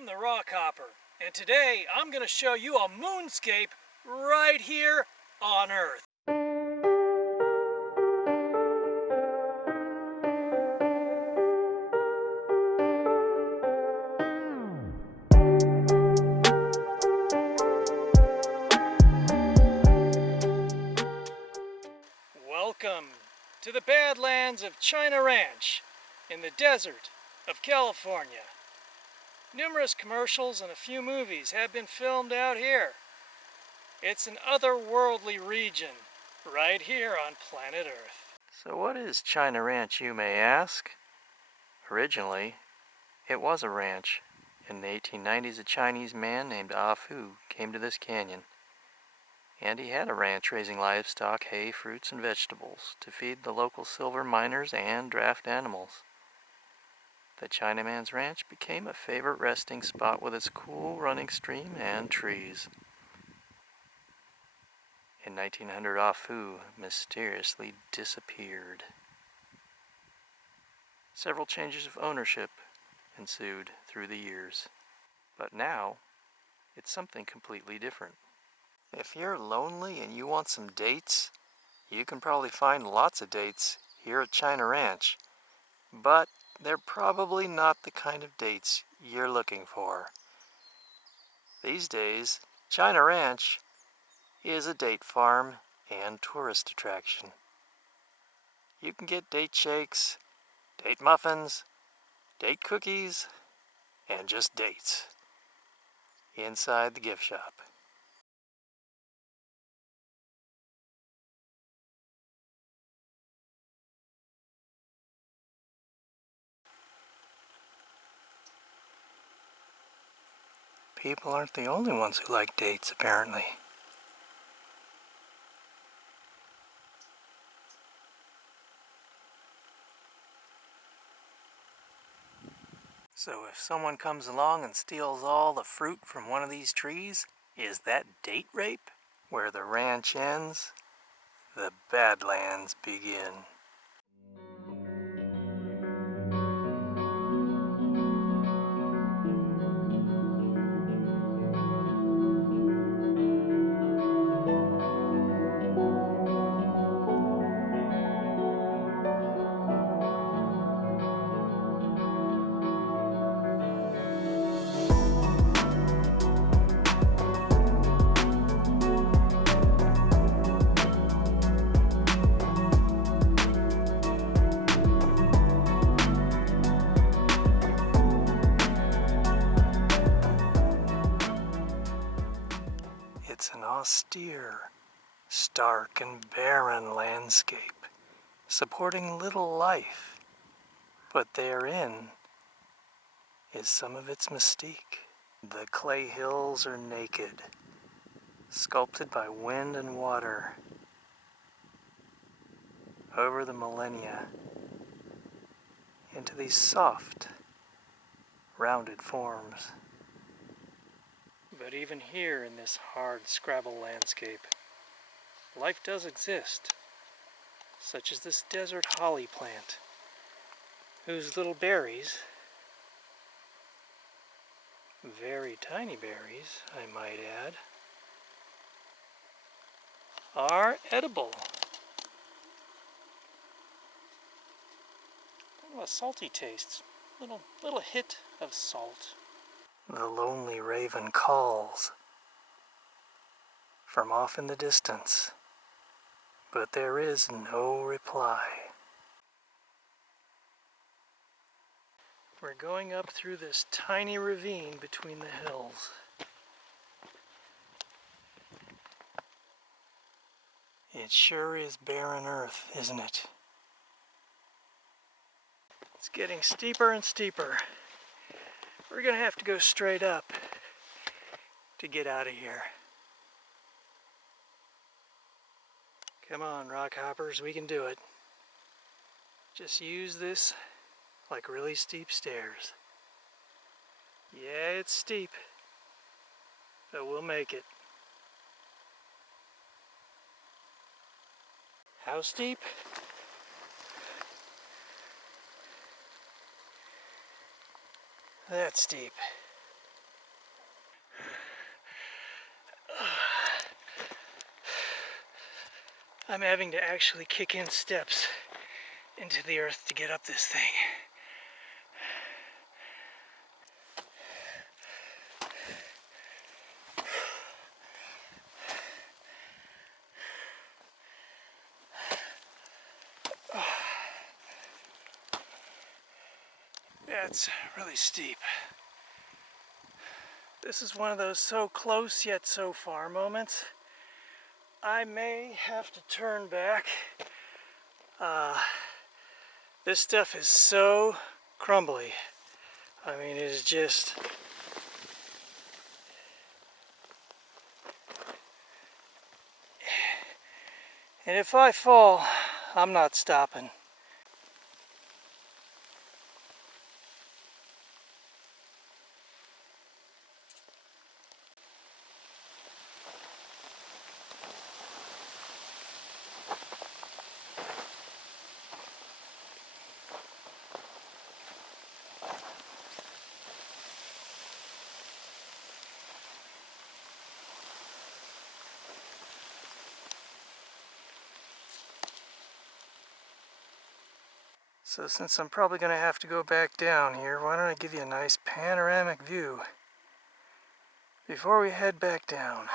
I'm the Rockhopper, and today I'm going to show you a moonscape right here on Earth. Welcome to the Badlands of China Ranch in the desert of California. Numerous commercials and a few movies have been filmed out here. It's an otherworldly region right here on planet Earth. So what is China Ranch, you may ask? Originally, it was a ranch. In the 1890s, a Chinese man named Ah Fu came to this canyon. And he had a ranch raising livestock, hay, fruits, and vegetables to feed the local silver miners and draft animals. The Chinaman's ranch became a favorite resting spot with its cool running stream and trees. In 1900, Ah Fu mysteriously disappeared. Several changes of ownership ensued through the years. But now, it's something completely different. If you're lonely and you want some dates, you can probably find lots of dates here at China Ranch. But they're probably not the kind of dates you're looking for. These days, China Ranch is a date farm and tourist attraction. You can get date shakes, date muffins, date cookies, and just dates inside the gift shop. People aren't the only ones who like dates, apparently. So if someone comes along and steals all the fruit from one of these trees, is that date rape? Where the ranch ends, the Badlands begin. It's an austere, stark and barren landscape, supporting little life, but therein is some of its mystique. The clay hills are naked, sculpted by wind and water over the millennia into these soft, rounded forms. But even here in this hard scrabble landscape, life does exist, such as this desert holly plant, whose little berries, very tiny berries, I might add, are edible. A salty taste, little hit of salt. The lonely raven calls from off in the distance, but there is no reply. We're going up through this tiny ravine between the hills. It sure is barren earth, isn't it? It's getting steeper and steeper. We're gonna have to go straight up to get out of here. Come on, Rockhoppers, we can do it. Just use this like really steep stairs. Yeah, it's steep, but we'll make it. How steep? That's steep. I'm having to actually kick in steps into the earth to get up this thing. Yeah, it's really steep. This is one of those so close yet so far moments. I may have to turn back. This stuff is so crumbly. I mean, it is just... And if I fall, I'm not stopping. So since I'm probably going to have to go back down here, why don't I give you a nice panoramic view before we head back down.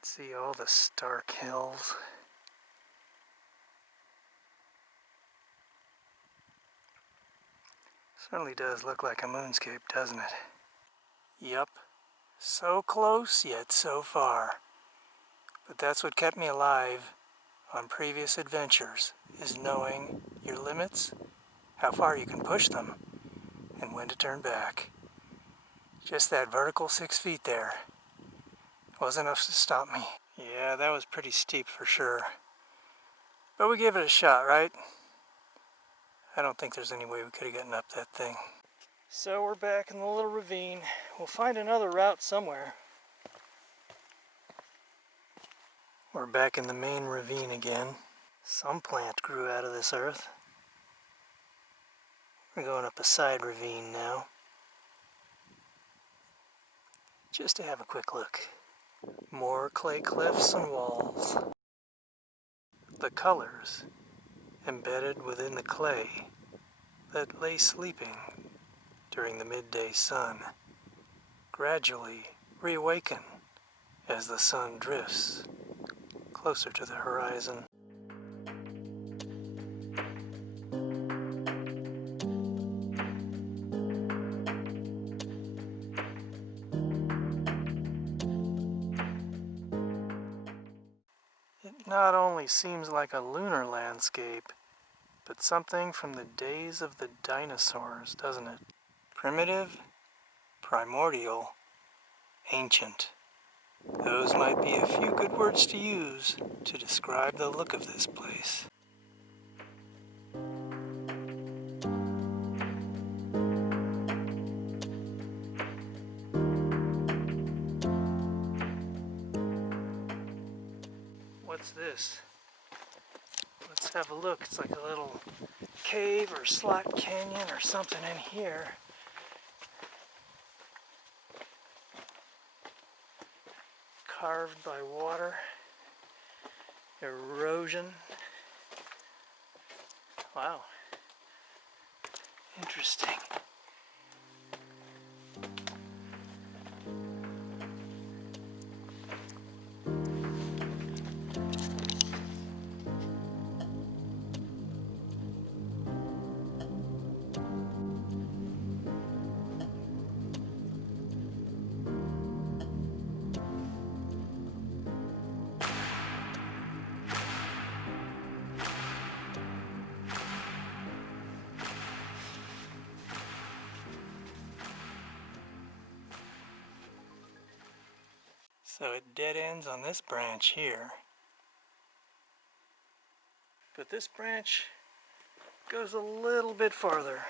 See all the stark hills. Certainly does look like a moonscape, doesn't it? Yup. So close yet so far. But that's what kept me alive on previous adventures, is knowing your limits, how far you can push them, and when to turn back. Just that vertical 6 feet there was enough to stop me. Yeah, that was pretty steep for sure. But we gave it a shot, right? I don't think there's any way we could have gotten up that thing. So we're back in the little ravine. We'll find another route somewhere. We're back in the main ravine again. Some plant grew out of this earth. We're going up a side ravine now, just to have a quick look. More clay cliffs and walls. The colors embedded within the clay that lay sleeping during the midday sun gradually reawaken as the sun drifts closer to the horizon. It not only seems like a lunar landscape, but something from the days of the dinosaurs, doesn't it? Primitive, primordial, ancient. Those might be a few good words to use to describe the look of this place. What's this? Let's have a look. It's like a little cave or slot canyon or something in here. Carved by water, erosion. Wow. Interesting. So it dead ends on this branch here. But this branch goes a little bit farther.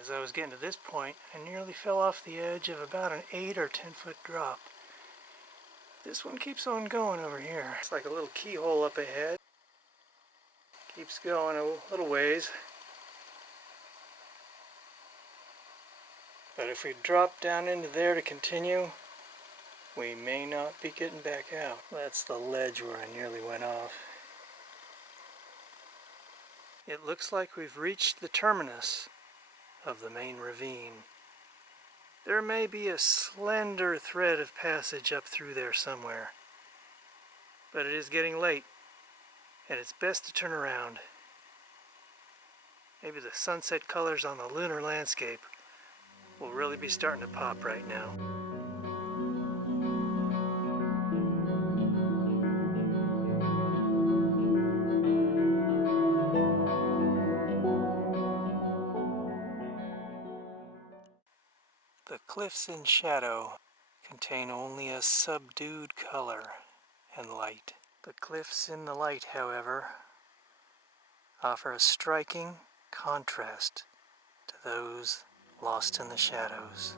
As I was getting to this point, I nearly fell off the edge of about an 8 or 10 foot drop. This one keeps on going over here. It's like a little keyhole up ahead. Keeps going a little ways. But if we drop down into there to continue, we may not be getting back out. That's the ledge where I nearly went off. It looks like we've reached the terminus of the main ravine. There may be a slender thread of passage up through there somewhere, but it is getting late, and it's best to turn around. Maybe the sunset colors on the lunar landscape will really be starting to pop right now. The cliffs in shadow contain only a subdued color and light. The cliffs in the light, however, offer a striking contrast to those lost in the shadows.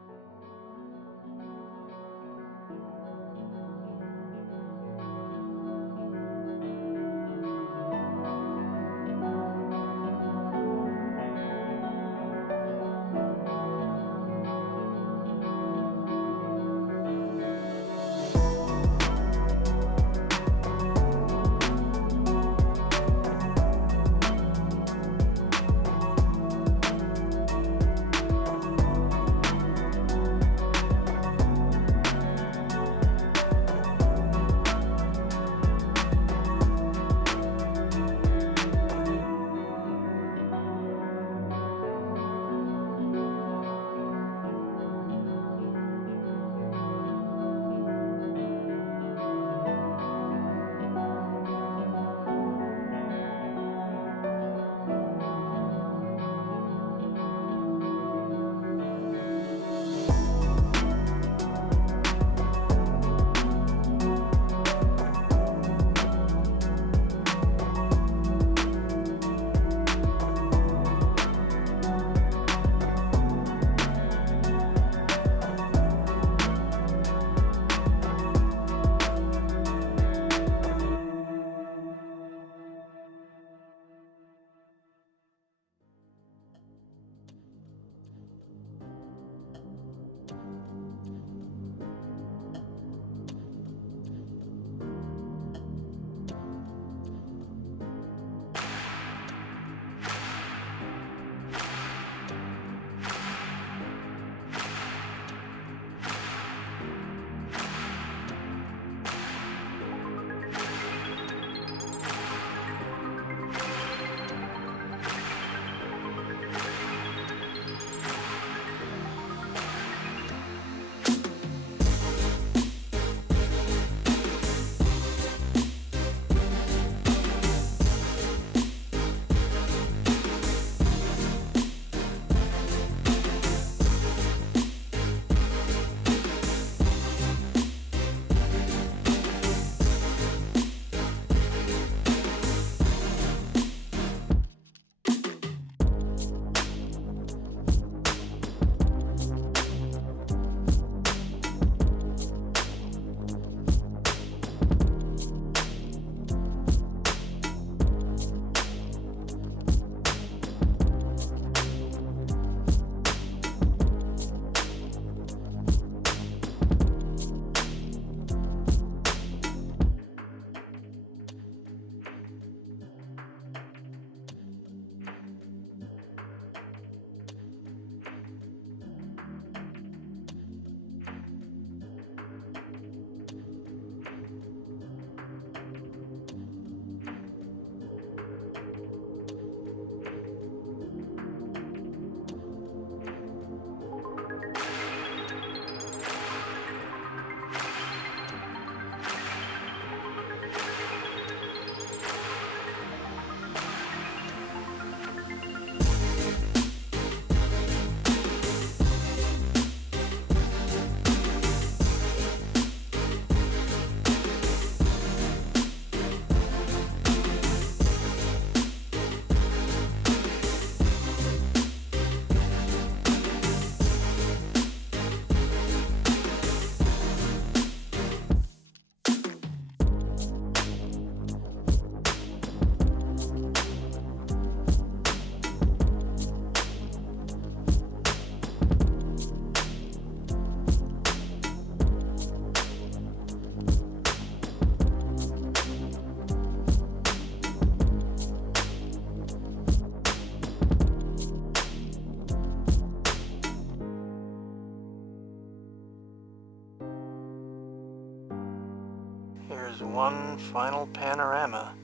final panorama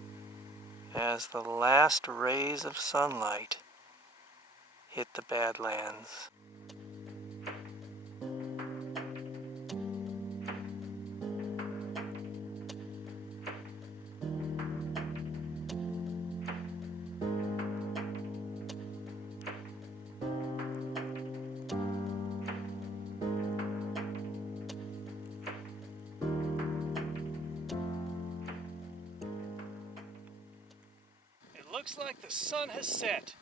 as the last rays of sunlight hit the Badlands. It looks like the sun has set.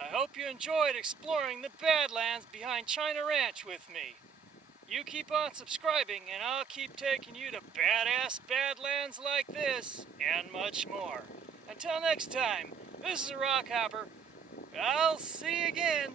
I hope you enjoyed exploring the Badlands behind China Ranch with me. You keep on subscribing and I'll keep taking you to badass Badlands like this and much more. Until next time, this is Rockhopper. I'll see you again.